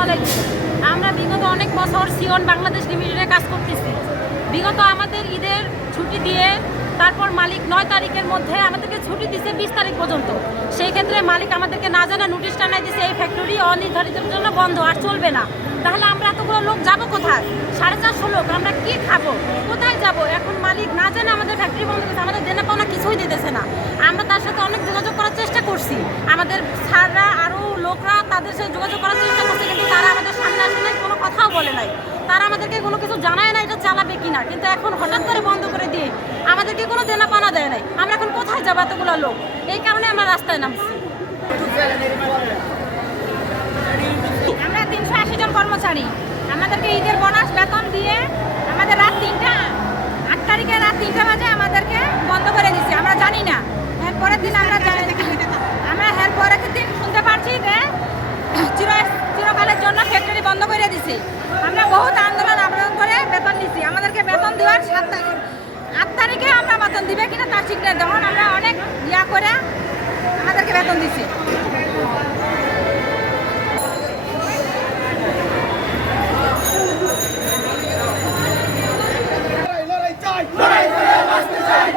আসসালামু আলাইকুম। আমরা বিগত অনেক বছর সিওন বাংলাদেশ লিমিটেডে কাজ করতেছি। বিগত আমাদের ঈদের ছুটি দিয়ে তারপর মালিক 9 তারিখের মধ্যে আমাদেরকে ছুটি দিছে 20 তারিখ পর্যন্ত। সেই ক্ষেত্রে মালিক আমাদেরকে না জানা নোটিশ টানাই দিছে এই ফ্যাক্টরি অনির্ধারিতের জন্য বন্ধ, আর চলবে না। তাহলে আমরা এতগুলো লোক যাবো কোথায়? 450 লোক, আমরা কি খাবো, কোথায় যাব? এখন মালিক না জানে আমাদের ফ্যাক্টরি বন্ধ করছে, আমাদের দেনা পাওনা কিছুই দিতেছে না। আমরা তার সাথে অনেক যোগাযোগ করার চেষ্টা করছি, আমাদের স্যাররা আরও লোকরা তাদের সাথে যোগাযোগ করার চেষ্টা করছে, কিন্তু তারা আমাদের সামনে আসে নাই, কোনো কথাও বলে নাই। তারা আমাদেরকে কোনো কিছু জানায় না এটা চালাবে কিনা, কিন্তু এখন হঠাৎ করে বন্ধ করে দিয়ে আমাদেরকে কোনো দেনা পাওনা দেয় নাই। আমরা এখন কোথায় যাবো এতগুলো লোক? এই কারণে আমরা রাস্তায় নামছি। আমরা 380 জন কর্মচারী, আমাদেরকে ঈদের বোনাস বেতন দিয়ে আমাদের রাত 8 তারিখে রাত 3টা বাজে আমাদেরকে বন্ধ করে দিচ্ছে। আমরা জানি না, এর পরের দিন আমরা এর পরের দিন শুনতে পারছি যে চিরকালের জন্য ফ্যাক্টরি বন্ধ করে দিছে। আমরা বহুত আন্দোলন করে বেতন নিচ্ছি, আমাদেরকে বেতন দেওয়ার 8 তারিখে আমরা বেতন দিবে কিনা তার ঠিক নেই। তখন আমরা অনেক করে আমাদেরকে বেতন দিচ্ছি। লড়াই করে বাঁচতে চাই।